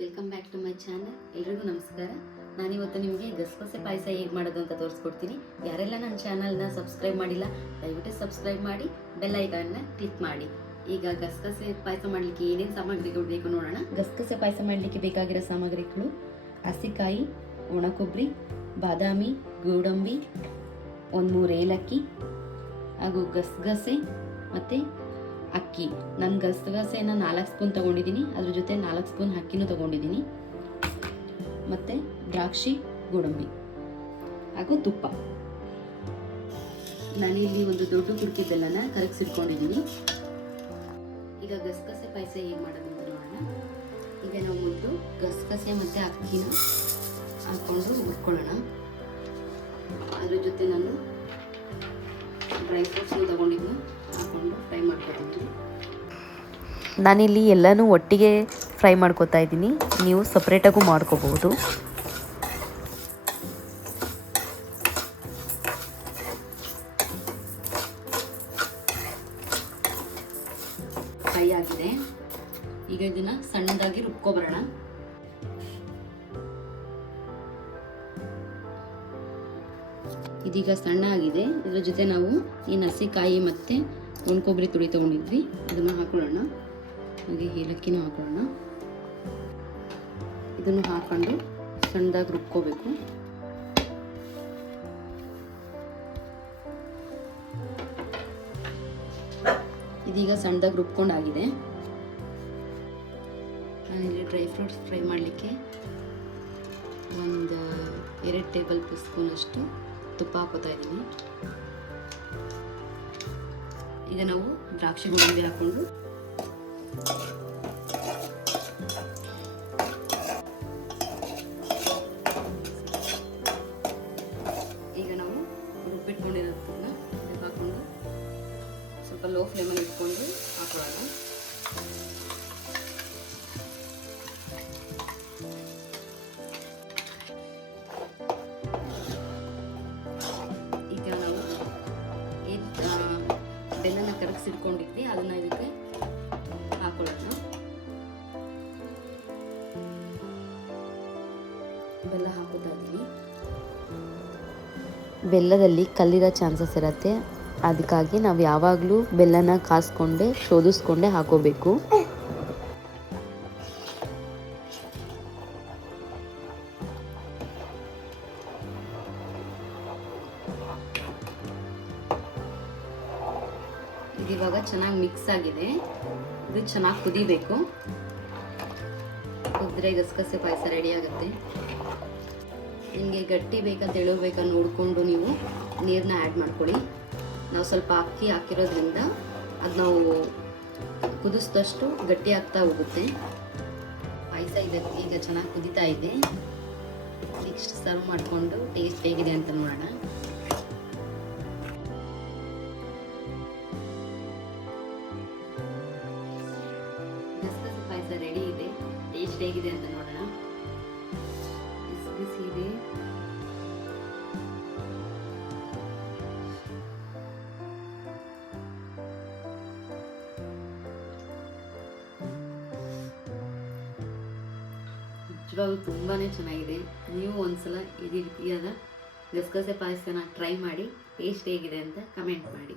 Welcome back to my channel. ಎಲ್ರಿಗೂ ನಮಸ್ಕಾರ. ನಾನಿವತ್ತು ನಿಮಗೆ ಗಸಗಸೆ ಪಾಯಸ ಹೇಗೆ ಮಾಡೋದು ಅಂತ ತೋರಿಸ್ಕೊಡ್ತೀನಿ. ಯಾರೆಲ್ಲ ನನ್ನ ಚಾನಲ್ನ ಸಬ್ಸ್ಕ್ರೈಬ್ ಮಾಡಿಲ್ಲ ದಯವಿಟ್ಟು ಸಬ್ಸ್ಕ್ರೈಬ್ ಮಾಡಿ, ಬೆಲ್ ಐಕಾನ್ನ ಕ್ಲಿಕ್ ಮಾಡಿ. ಈಗ ಗಸಗಸೆ ಪಾಯಸ ಮಾಡಲಿಕ್ಕೆ ಏನೇನು ಸಾಮಗ್ರಿಗಳು ಬೇಕು ನೋಡೋಣ. ಗಸಗಸೆ ಪಾಯಸ ಮಾಡಲಿಕ್ಕೆ ಬೇಕಾಗಿರೋ ಸಾಮಗ್ರಿಗಳು: ಹಸಿಕಾಯಿ, ಒಣಕೊಬ್ಬರಿ, ಬಾದಾಮಿ, ಗೋಡಂಬಿ, 1-3 ಏಲಕ್ಕಿ ಹಾಗೂ ಗಸಗಸೆ ಮತ್ತು ಅಕ್ಕಿ. ನಾನು ಗಸಗಸೆನ 4 ಸ್ಪೂನ್ ತೊಗೊಂಡಿದ್ದೀನಿ, ಅದ್ರ ಜೊತೆ 4 ಸ್ಪೂನ್ ಅಕ್ಕಿನೂ ತೊಗೊಂಡಿದ್ದೀನಿ, ಮತ್ತು ದ್ರಾಕ್ಷಿ, ಗೋಡಂಬಿ ಹಾಗೂ ತುಪ್ಪ. ನಾನಿಲ್ಲಿ ಒಂದು ದೊಡ್ಡ ಕುಡ್ಕಿ ಬೆಲ್ಲನ ಕರಗಿಸಿಟ್ಕೊಂಡಿದ್ದೀನಿ. ಈಗ ಗಸಗಸೆ ಪಾಯಸ ಹೇಗೆ ಮಾಡೋದು ಅಂತ ನೋಡೋಣ. ಈಗ ನಾವು ಮೊದಲು ಗಸಗಸೆ ಮತ್ತು ಅಕ್ಕಿನ ಹಾಕ್ಕೊಂಡು ಹುರ್ಕೊಳ್ಳೋಣ. ಅದ್ರ ಜೊತೆ ನಾನು ಡ್ರೈ ಫ್ರೂಟ್ಸ್ನ ತೊಗೊಂಡಿದ್ದು ಹಾಕ್ಕೊಂಡು ಫ್ರೈ ಮಾಡ್ಕೊತೀನಿ. ನಾನಿಲ್ಲಿ ಎಲ್ಲನೂ ಒಟ್ಟಿಗೆ ಫ್ರೈ ಮಾಡ್ಕೊತಾ ಇದ್ದೀನಿ, ನೀವು ಸಪ್ರೇಟಾಗೂ ಮಾಡ್ಕೋಬಹುದು. ಫ್ರೈ ಆಗಿದೆ. ಈಗ ಇದನ್ನ ಸಣ್ಣದಾಗಿ ರುಬ್ಕೊಬರೋಣ. ಇದೀಗ ಸಣ್ಣ ಆಗಿದೆ. ಇದ್ರ ಜೊತೆ ನಾವು ಈ ಹಸಿಕಾಯಿ ಮತ್ತು ಒಣಕೊಬ್ಬರಿ ತುರಿ ತೊಗೊಂಡಿದ್ವಿ, ಇದನ್ನು ಹಾಕೊಳ್ಳೋಣ. ಹಾಗೆ ಏಲಕ್ಕಿನೂ ಹಾಕೊಳ್ಳೋಣ. ಇದನ್ನು ಹಾಕೊಂಡು ಸಣ್ಣದಾಗಿ ರುಬ್ಕೋಬೇಕು. ಇದೀಗ ಸಣ್ಣದಾಗಿ ರುಬ್ಕೊಂಡಾಗಿದೆ. ನಾನಿಲ್ಲಿ ಡ್ರೈ ಫ್ರೂಟ್ಸ್ ಫ್ರೈ ಮಾಡಲಿಕ್ಕೆ 2 ಟೇಬಲ್ ಸ್ಪೂನ್ ಅಷ್ಟು ತುಪ್ಪ ಹಾಕೋತಾ ಇದ್ದೀನಿ. ಈಗ ನಾವು ದ್ರಾಕ್ಷಿ ಗೋಡಂಬಿ ಹಾಕೊಂಡು ಈಗ ನಾವು ರುಬ್ಬಿಟ್ಕೊಂಡಿರೋದನ್ನ ಹಾಕೊಂಡು ಸ್ವಲ್ಪ ಲೋ ಫ್ಲೇಮಲ್ಲಿ ಇಟ್ಕೊಂಡು ಹಾಕೊಳ್ಳೋಣ. ಈಗ ನಾವು ಬೆಲ್ಲನ ಕರಗಿಸಿಟ್ಕೊಂಡಿದ್ವಿ, ಅದನ್ನ ಇದಕ್ಕೆ ಹಾಕೊಳ್ಳೋಣ. ಬೆಲ್ಲ ಹಾಕೋತಾ ಇದ್ದೀನಿ. ಬೆಲ್ಲದಲ್ಲಿ ಕಲ್ಲಿರೋ ಚಾನ್ಸಸ್ ಇರುತ್ತೆ, ಅದಕ್ಕಾಗಿ ನಾವು ಯಾವಾಗಲೂ ಬೆಲ್ಲನ ಕಾಸ್ಕೊಂಡೆ ಶೋಧಿಸ್ಕೊಂಡೆ ಹಾಕೋಬೇಕು. ಇವಾಗ ಚೆನ್ನಾಗಿ ಮಿಕ್ಸ್ ಆಗಿದೆ. ಇದು ಚೆನ್ನಾಗಿ ಕುದಿಬೇಕು. ಕುದ್ರೆ ಗಸಗಸೆ ಪಾಯಸ ರೆಡಿ ಆಗುತ್ತೆ. ನಿಮಗೆ ಗಟ್ಟಿ ಬೇಕಾ ತೆಳು ಬೇಕಾ ನೋಡಿಕೊಂಡು ನೀವು ನೀರನ್ನ ಆ್ಯಡ್ ಮಾಡ್ಕೊಳ್ಳಿ. ನಾವು ಸ್ವಲ್ಪ ಅಕ್ಕಿ ಹಾಕಿರೋದ್ರಿಂದ ಅದು ನಾವು ಕುದಿಸಿದಷ್ಟು ಗಟ್ಟಿ ಆಗ್ತಾ ಹೋಗುತ್ತೆ. ಪಾಯಸ ಈಗ ಚೆನ್ನಾಗಿ ಕುದೀತಾ ಇದೆ. ನೆಕ್ಸ್ಟ್ ಸರ್ವ್ ಮಾಡಿಕೊಂಡು ಟೇಸ್ಟ್ ಹೇಗಿದೆ ಅಂತ ನೋಡೋಣ. ಗಸಗಸೆ ಪಾಯಸ ರೆಡಿ ಇದೆ. ಟೇಸ್ಟ್ ಹೇಗಿದೆ ಅಂತ ನೋಡೋಣ. ಬಿಸಿ ಇದೆ. ನಿಜವಾಗ್ಲೂ ತುಂಬಾನೇ ಚೆನ್ನಾಗಿದೆ. ನೀವು ಒಂದ್ಸಲ ಈ ರೀತಿಯಾದ ಗಸಗಸೆ ಪಾಯಸನ ಟ್ರೈ ಮಾಡಿ ಟೇಸ್ಟ್ ಹೇಗಿದೆ ಅಂತ ಕಮೆಂಟ್ ಮಾಡಿ.